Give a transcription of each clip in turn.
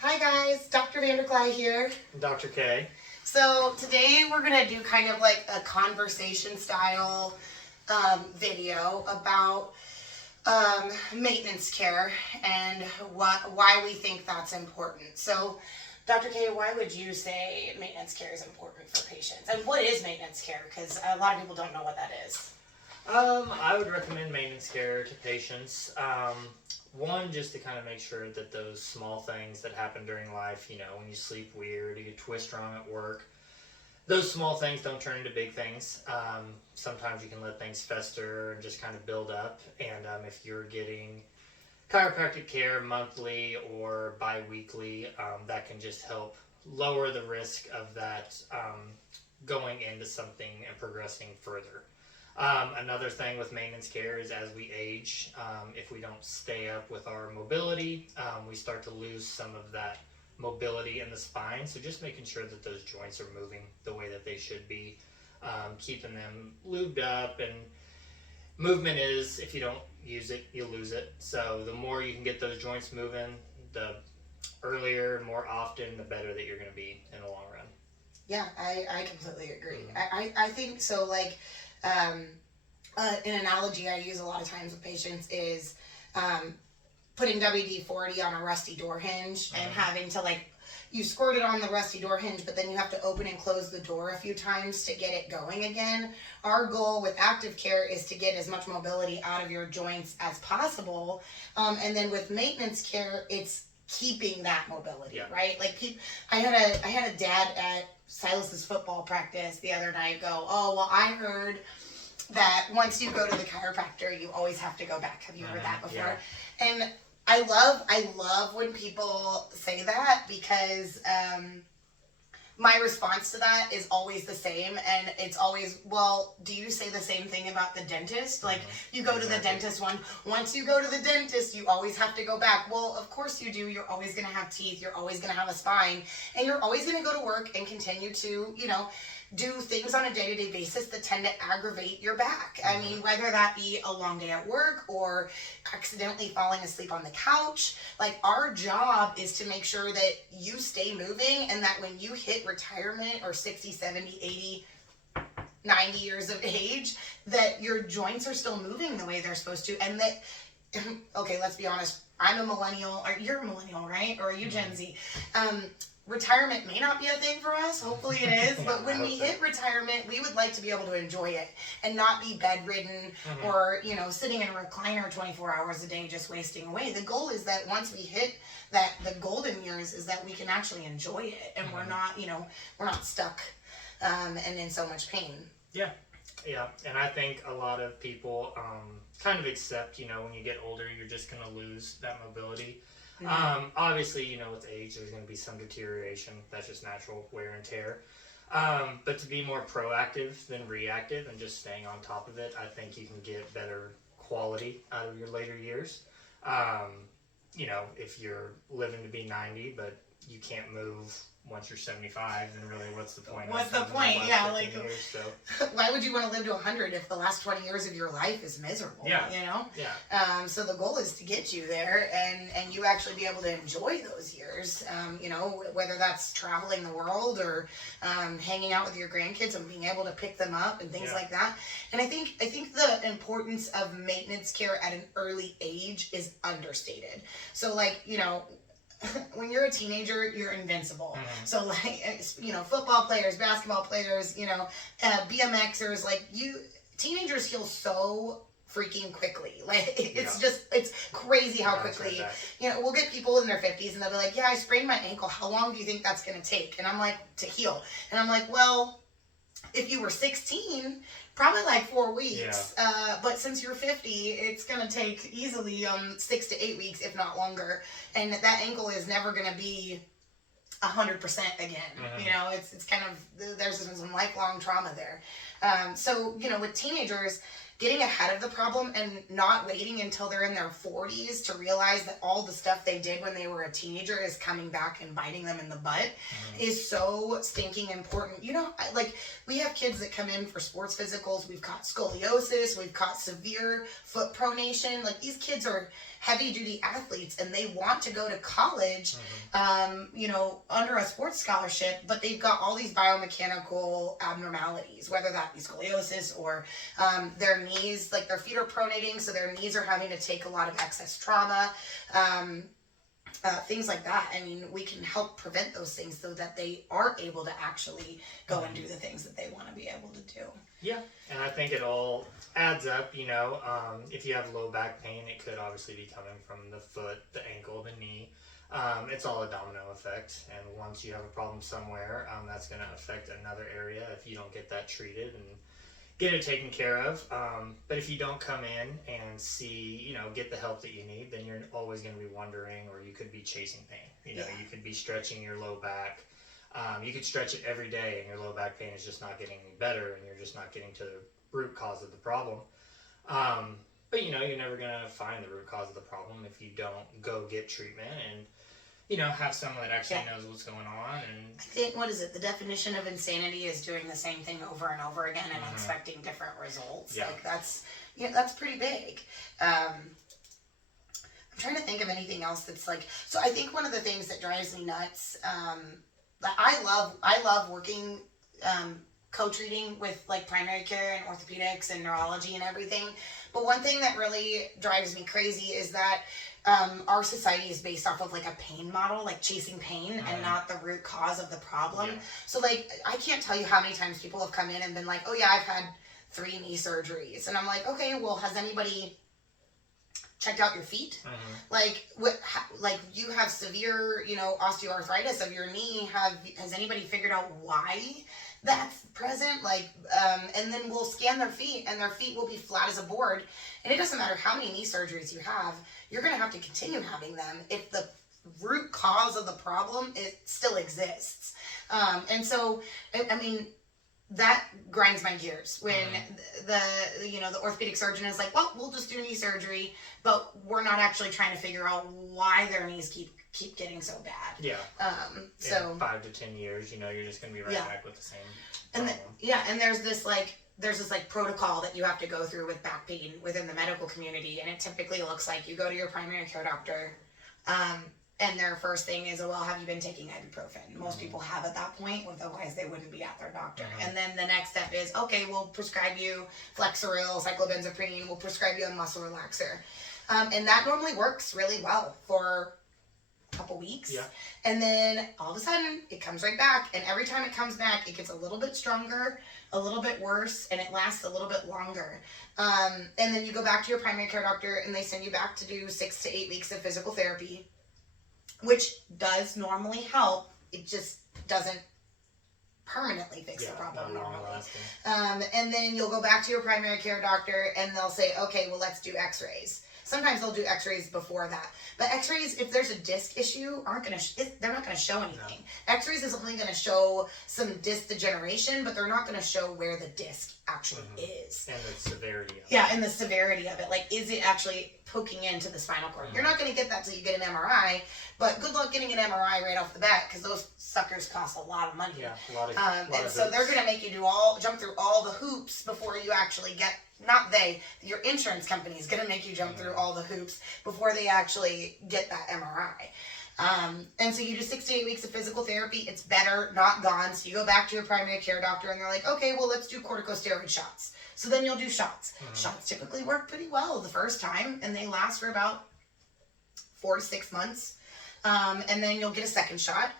Hi guys, Dr. Vanderklei here. Dr. K. So today we're going to do kind of like a conversation style video about maintenance care and why we think that's important. So Dr. K, why would you say maintenance care is important for patients? And what is maintenance care? Because a lot of people don't know what that is. I would recommend maintenance care to patients. One, just to kind of make sure that those small things that happen during life, when you sleep weird, you twist wrong at work, those small things don't turn into big things. Sometimes you can let things fester and just kind of build up. And if you're getting chiropractic care monthly or bi-weekly, that can just help lower the risk of that going into something and progressing further. Another thing with maintenance care is as we age, if we don't stay up with our mobility, we start to lose some of that mobility in the spine. So just making sure that those joints are moving the way that they should be, keeping them lubed up. And movement is, if you don't use it, you lose it. So the more you can get those joints moving, the earlier, more often, the better that you're going to be in the long run. Yeah, I completely agree. I think so. Like, an analogy I use a lot of times with patients is putting WD-40 on a rusty door hinge and having to, like, you squirt it on the rusty door hinge, but then you have to open and close the door a few times to get it going again. Our goal with active care is to get as much mobility out of your joints as possible. And then with maintenance care, it's keeping that mobility, right? Like, I had a dad at Silas's football practice the other night go, oh, well, I heard that once you go to the chiropractor, you always have to go back. Have you heard that before? Yeah. And I love when people say that, because my response to that is always the same, and it's always, well, do you say the same thing about the dentist? Like, you go to the dentist once you go to the dentist, you always have to go back. Well, of course you do. You're always going to have teeth. You're always going to have a spine, and you're always going to go to work and continue to, do things on a day-to-day basis that tend to aggravate your back. I mean, whether that be a long day at work or accidentally falling asleep on the couch, like, our job is to make sure that you stay moving, and that when you hit retirement or 60, 70, 80, 90 years of age, that your joints are still moving the way they're supposed to. And that, okay, let's be honest, I'm a millennial, or you're a millennial, right? Or are you Gen Z? Retirement may not be a thing for us. Hopefully it is. But when we hit retirement, we would like to be able to enjoy it and not be bedridden or, sitting in a recliner 24 hours a day just wasting away. The goal is that once we hit that, the golden years, is that we can actually enjoy it, and we're not stuck and in so much pain. Yeah. Yeah. And I think a lot of people kind of accept, when you get older, you're just going to lose that mobility. Obviously, with age, there's going to be some deterioration. That's just natural wear and tear. But to be more proactive than reactive and just staying on top of it, I think you can get better quality out of your later years. If you're living to be 90, but you can't move once you're 75, then really what's the point? What's the point? Yeah, like, years, so. Why would you want to live to 100 if the last 20 years of your life is miserable? Yeah. Yeah. So the goal is to get you there and you actually be able to enjoy those years. Whether that's traveling the world or hanging out with your grandkids and being able to pick them up and things like that. And I think the importance of maintenance care at an early age is understated. So, like, when you're a teenager, you're invincible. So, like, football players, basketball players, BMXers, like, teenagers heal so freaking quickly. Like, it's crazy how quickly, we'll get people in their 50s and they'll be like, yeah, I sprained my ankle. How long do you think that's going to take? And I'm like, to heal. And I'm like, well, if you were 16, probably like 4 weeks. Yeah. But since you're 50, it's going to take easily 6 to 8 weeks, if not longer. And that ankle is never going to be 100% again. It's kind of, there's some lifelong trauma there. So, with teenagers, getting ahead of the problem and not waiting until they're in their 40s to realize that all the stuff they did when they were a teenager is coming back and biting them in the butt is so stinking important. Like, we have kids that come in for sports physicals. We've got scoliosis. We've got severe foot pronation. Like, these kids are heavy duty athletes and they want to go to college, under a sports scholarship, but they've got all these biomechanical abnormalities, whether that be scoliosis or their knees, like their feet are pronating, so their knees are having to take a lot of excess trauma. Things like that. I mean, we can help prevent those things so that they are able to actually go and do the things that they want to be able to do. Yeah, and I think it all adds up, if you have low back pain, it could obviously be coming from the foot, the ankle, the knee. It's all a domino effect, and once you have a problem somewhere, that's going to affect another area if you don't get that treated and get it taken care of. But if you don't come in and see, get the help that you need, then you're always going to be wondering, or you could be chasing pain. You could be stretching your low back. You could stretch it every day and your low back pain is just not getting any better and you're just not getting to the root cause of the problem. But you're never going to find the root cause of the problem if you don't go get treatment and have someone that actually knows what's going on. And I think, the definition of insanity is doing the same thing over and over again and expecting different results. Yeah. Like that's pretty big. I'm trying to think of anything else that's like, so I think one of the things that drives me nuts, I love working, co-treating with like primary care and orthopedics and neurology and everything. But one thing that really drives me crazy is that our society is based off of like a pain model, like chasing pain and not the root cause of the problem. Yeah. So like, I can't tell you how many times people have come in and been like, oh yeah, I've had 3 knee surgeries. And I'm like, okay, well, has anybody checked out your feet? Like you have severe, osteoarthritis of your knee. Has anybody figured out why that's present? And then we'll scan their feet and their feet will be flat as a board. And it doesn't matter how many knee surgeries you have, you're going to have to continue having them if the root cause of the problem, it still exists. And so, I mean, that grinds my gears when the orthopedic surgeon is like, well, we'll just do knee surgery, but we're not actually trying to figure out why their knees keep getting so bad. Yeah. So 5 to 10 years, you're just going to be right back with the same problem. And there's this protocol that you have to go through with back pain within the medical community, and it typically looks like you go to your primary care doctor, and their first thing is, oh, well, have you been taking ibuprofen? Most people have at that point, otherwise they wouldn't be at their doctor. And then the next step is, okay, we'll prescribe you Flexeril, cyclobenzaprine, we'll prescribe you a muscle relaxer. And that normally works really well for a couple weeks. Yeah. And then all of a sudden, it comes right back. And every time it comes back, it gets a little bit stronger, a little bit worse, and it lasts a little bit longer. And then you go back to your primary care doctor, and they send you back to do 6 to 8 weeks of physical therapy, which does normally help. It just doesn't permanently fix the problem normally. And then you'll go back to your primary care doctor and they'll say, okay, well, let's do x-rays. Sometimes they'll do x-rays before that. But x-rays, if there's a disc issue, they're not going to show anything. No. X-rays is only going to show some disc degeneration, but they're not going to show where the disc actually is. And the severity of it. Yeah, and the severity of it. Like, is it actually poking into the spinal cord? You're not going to get that till you get an MRI, but good luck getting an MRI right off the bat, because those suckers cost a lot of money. Yeah, a lot of and so hoops. They're going to make you jump through all the hoops before you actually get, your insurance company is going to make you jump through all the hoops before they actually get that MRI. And so you do 6 to 8 weeks of physical therapy. It's better, not gone. So you go back to your primary care doctor and they're like, okay, well, let's do corticosteroid shots. So then you'll do shots. Shots typically work pretty well the first time, and they last for about 4 to 6 months. And then you'll get a second shot,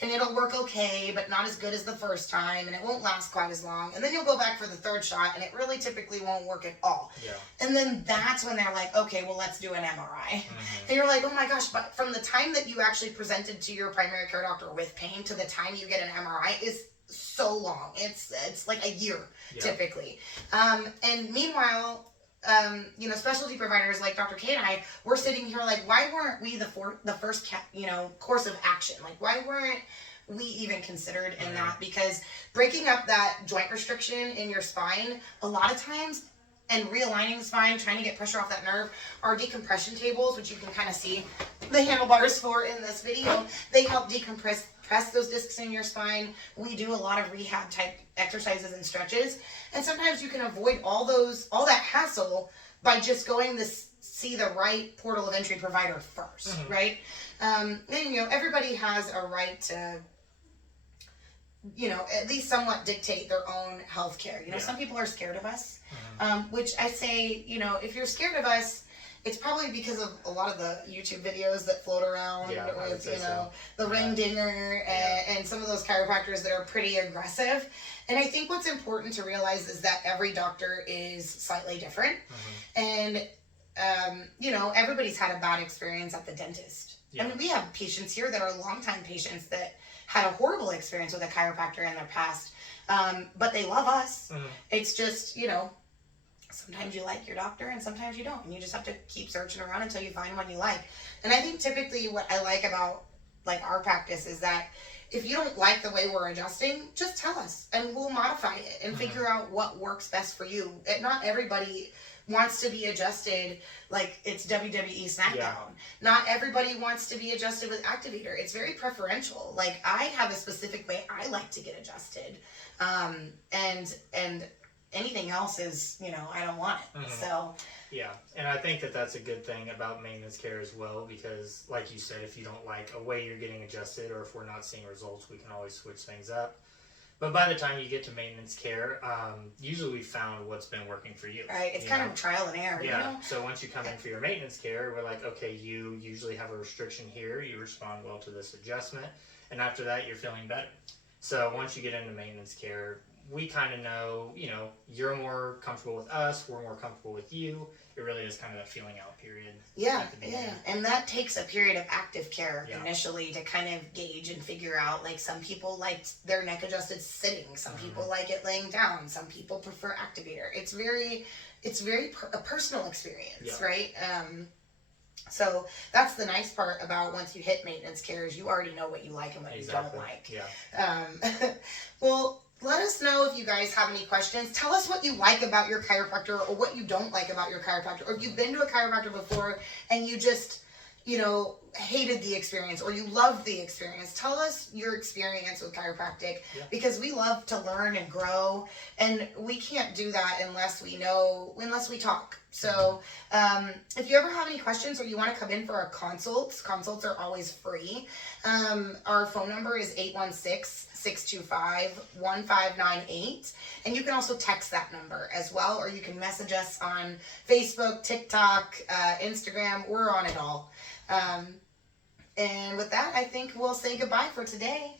and it'll work okay, but not as good as the first time, and it won't last quite as long. And then you'll go back for the third shot, and it really typically won't work at all. Yeah. And then that's when they're like, okay, well, let's do an MRI. And you're like, oh my gosh, but from the time that you actually presented to your primary care doctor with pain to the time you get an MRI is so long. It's like a year, typically. And meanwhile, specialty providers like Dr. K and I, we're sitting here like, why weren't we the first course of action? Like, why weren't we even considered in that? Because breaking up that joint restriction in your spine, a lot of times, and realigning the spine, trying to get pressure off that nerve, our decompression tables, which you can kind of see the handlebars for in this video, they help press those discs in your spine. We do a lot of rehab type exercises and stretches. And sometimes you can avoid all that hassle by just going this see the right portal of entry provider first, right? And, everybody has a right to, at least somewhat dictate their own health care. Some people are scared of us, which I say, if you're scared of us, it's probably because of a lot of the YouTube videos that float around with, the ring dinger and some of those chiropractors that are pretty aggressive. And I think what's important to realize is that every doctor is slightly different. And, everybody's had a bad experience at the dentist. I mean, we have patients here that are longtime patients that had a horrible experience with a chiropractor in their past, but they love us. It's just, sometimes you like your doctor and sometimes you don't, and you just have to keep searching around until you find one you like. And I think typically what I like about our practice is that if you don't like the way we're adjusting, just tell us and we'll modify it and figure out what works best for you. Not everybody wants to be adjusted like it's WWE SmackDown. Not everybody wants to be adjusted with activator. It's very preferential. I have a specific way I like to get adjusted, and anything else is, I don't want it. So yeah, and I think that that's a good thing about maintenance care as well, because like you said, if you don't like a way you're getting adjusted, or if we're not seeing results, we can always switch things up. But by the time you get to maintenance care, usually we found what's been working for you. Right, it's kind of trial and error. So once you come in for your maintenance care, we're like, okay, you usually have a restriction here, you respond well to this adjustment, and after that you're feeling better. So once you get into maintenance care, we kind of know, you're more comfortable with us, we're more comfortable with you. It really is kind of that feeling out period. Yeah. And that takes a period of active care initially to kind of gauge and figure out, some people like their neck adjusted sitting, some people like it laying down, some people prefer activator. It's very a personal experience, right? So that's the nice part about once you hit maintenance care is you already know what you like and what you don't like. Well, let us know if you guys have any questions. Tell us what you like about your chiropractor or what you don't like about your chiropractor. Or if you've been to a chiropractor before and you just, hated the experience or you loved the experience. Tell us your experience with chiropractic because we love to learn and grow. And we can't do that unless we talk. So if you ever have any questions or you want to come in for our consults are always free. Our phone number is 816-625-1598. And you can also text that number as well, or you can message us on Facebook, TikTok, Instagram. We're on it all. And with that, I think we'll say goodbye for today.